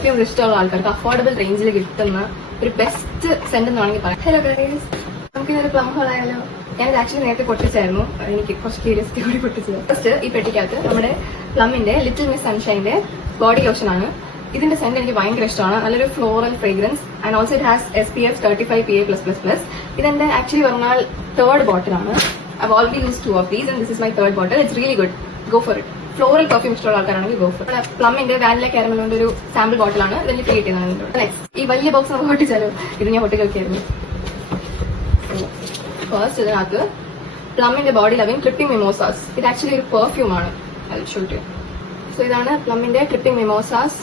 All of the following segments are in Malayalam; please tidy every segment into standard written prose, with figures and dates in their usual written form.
പെർഫ്യൂംസ് ഇഷ്ടമുള്ള ആൾക്കാർക്ക് അഫോർഡബിൾ റേഞ്ചിൽ കിട്ടുന്ന ഒരു ബെസ്റ്റ് സെന്റ് എന്ന് വേണമെങ്കിൽ പറയാം. ഹലോ ഗൈസ്, നമുക്കിതൊരു പ്ലം ഹോൾ ആയാലോ? ഞാനിത് ആക്ച്വലി നേരത്തെ പൊട്ടിച്ചായിരുന്നു, എനിക്ക് കുറച്ച് ക്യൂരിയോസിറ്റി കൂടി പൊട്ടിച്ചത്. ഫസ്റ്റ് ഈ പെട്ടിക്കകത്ത് നമ്മുടെ പ്ലമ്മിന്റെ ലിറ്റിൽ മിസ് സൺഷൈന്റെ ബോഡി ലോഷൻ ആണ്. ഇതിന്റെ സെന്റ് എനിക്ക് ഭയങ്കര ഇഷ്ടമാണ്. നല്ലൊരു floral fragrance and also it has SPF 35 PA+++. ഇതെന്റെ ആക്ച്വലി പറഞ്ഞാൽ തേർഡ് ബോട്ടിലാണ്. I've already used 2 of these and this is my third bottle. It's really good. Go for it. Floral perfume ഇഷ്ടമുള്ള ആൾക്കാരാണെങ്കിൽ ഗോ ഫോർ. പ്ലമ്മിന്റെ വാനില കാരമൽ കൊണ്ട് ഒരു സാമ്പിൾ ബോട്ടിലാണ് ഇതിൽ ക്രിയേറ്റ് ചെയ്യുന്നത്. നെക്സ്റ്റ് ഈ വലിയ ബോക്സ് നമുക്ക് പൊട്ടിച്ചാലോ? ഇത് ഞാൻ പൊട്ടി നോക്കിയായിരുന്നു. ഫസ്റ്റ് ഇതിനകത്ത് പ്ലമ്മിന്റെ ബോഡി ലവിംഗ് ട്രിപ്പിംഗ് മിമോസാസ്. ഇത് ആക്ച്വലി ഒരു പെർഫ്യൂം ആണ്. സോ ഇതാണ് പ്ലമ്മിന്റെ ട്രിപ്പിംഗ് മിമോസാസ്.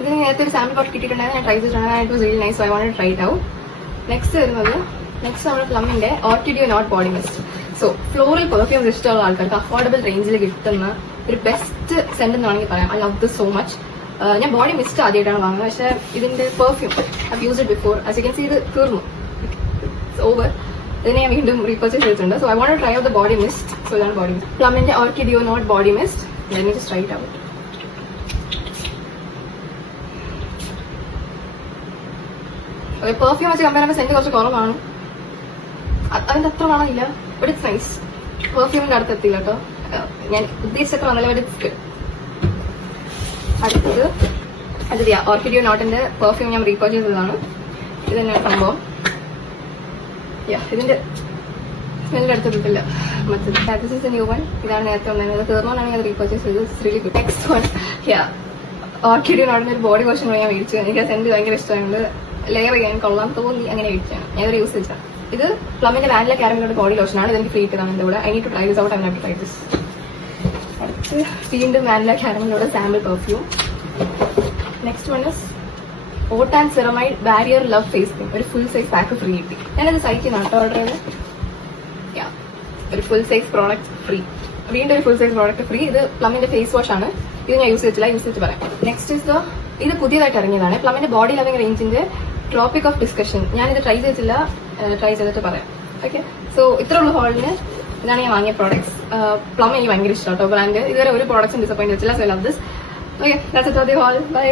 ഇതിന് നേരത്തെ ഒരു സാമ്പിൾ ബോട്ടിൽ കിട്ടിയിട്ടുണ്ടായിരുന്നു, ഞാൻ ട്രൈ ചെയ്തിട്ടുണ്ടായിരുന്നു. It was really nice, so I want to try it out. Next നമ്മുടെ പ്ലമ്മിന്റെ Orchideo note body mist. So floral perfumes ഇഷ്ടമുള്ള ആൾക്കാർക്ക് അഫോർഡബിൾ റേഞ്ചിൽ കിട്ടുന്ന ഒരു ബെസ്റ്റ് സെന്റ് എന്ന് വേണമെങ്കിൽ പറയാം. I love this so much. ഞാൻ ബോഡി മിസ്റ്റ് ആദ്യമായിട്ടാണ് വാങ്ങുന്നത്, പക്ഷേ ഇതിന്റെ perfume I used it before. As you can see ഇത് തീർന്നു, ഓവർ. ഇതിനെ ഞാൻ വീണ്ടും റീപർച്ചേസ് ചെയ്തിട്ടുണ്ട്. So I want to try out the body mist. So ഇതാണ് ബോഡി മിസ്റ്റ്, പ്ലമ്മിന്റെ Orchideo note body mist. Let me just try it out. Perfume വെച്ച് കമ്പയർ ചെയ്യുമ്പോൾ സെന്റ് കുറച്ച് കുറവാണ്, അതിന്റെ അത്ര കാണാനില്ല. But it's nice. പെർഫ്യൂമിന്റെ അടുത്ത് എത്തില്ല കേട്ടോ, ഞാൻ ഉദ്ദേശിച്ചത്ര വന്നല്ല. But it's good. അടുത്തത് അതില്ല, ഓർക്കിഡിയോ നോട്ടിന്റെ പെർഫ്യൂം ഞാൻ റീപർച്ചേസ് ചെയ്തതാണ്. ഇത് തന്നെയാണ് സംഭവം. ഇതിന്റെ സ്മെല്ലിന്റെ അടുത്ത് കിട്ടില്ല. മറ്റേ ന്യൂ വൺ. ഇതാണ് നേരത്തെ ഉണ്ടായിരുന്നത്, തീർന്നോണ്ടാണ് ഞാൻ റീപർച്ചേസ് ചെയ്തത്. It's really good. Next one Orchideo നോട്ടിന്റെ ഒരു ബോഡി വാഷ് ഞാൻ മേടിച്ചു. എനിക്ക് ആ സെന്റ് ഭയങ്കര ഇഷ്ടമായത്. ലെയർ ചെയ്യാൻ കൊള്ളാൻ തോന്നി, അങ്ങനെ മേടിച്ചാണ്. ഞാനൊരു യൂസ് ചെയ്താണ്. ഇത് പ്ലമ്മിന്റെ വാനില കാരമലിന്റെ ബോഡി ലോഷനാണ്. ഇതെനിക്ക് ഫ്രീ കിട്ടുന്നതാണ് എന്റെ കൂടെ. I need to try this out. I have to try this. അടുത്ത് വീണ്ടും വാനില കാരമലിന്റെ sample perfume. Next one is oat and ceramide barrier love face cream. ഒരു ഫുൾ സൈസ് പാക്ക് ഫ്രീ കിട്ടി. ഞാനത് സൈറ്റിന്നാണ് കേട്ടോ ഓർഡർ ചെയ്തത്. ഒരു ഫുൾ സൈസ് പ്രോഡക്റ്റ് ഫ്രീ. വീണ്ടും ഒരു ഫുൾ സൈസ് പ്രോഡക്റ്റ് ഫ്രീ. ഇത് പ്ലമ്മിന്റെ ഫേസ് വാഷ് ആണ്. ഇത് ഞാൻ യൂസ് ചെയ്തിട്ടില്ല, യൂസ് ചെയ്തിട്ട് പറയാം. നെക്സ്റ്റ് ഇസ് ഇത് പുതിയതായിട്ട് ഇറങ്ങിയതാണ്, പ്ലമ്മിന്റെ ബോഡി ലവിംഗ് റേഞ്ചിന്റെ ട്രോപ്പിക് ഓഫ് ഡിസ്കഷൻ. ഞാനിത് ട്രൈ ചെയ്തിട്ടില്ല, ട്രൈ ചെയ്തിട്ട് പറയാം. ഓക്കെ, സോ ഇത്രയുള്ള ഹോളിന് ഇതാണ് ഞാൻ വാങ്ങിയ പ്രോഡക്ട്സ്. പ്ലം എനിക്ക് ഭയങ്കര ഇഷ്ടമാണ് കേട്ടോ ബ്രാൻഡ്. ഇതുവരെ ഒരു പ്രോഡക്ട്സും ഡിസപ്പോയിന്റ് വെച്ചില്ല. So I love this. Okay, that's it for the haul. By.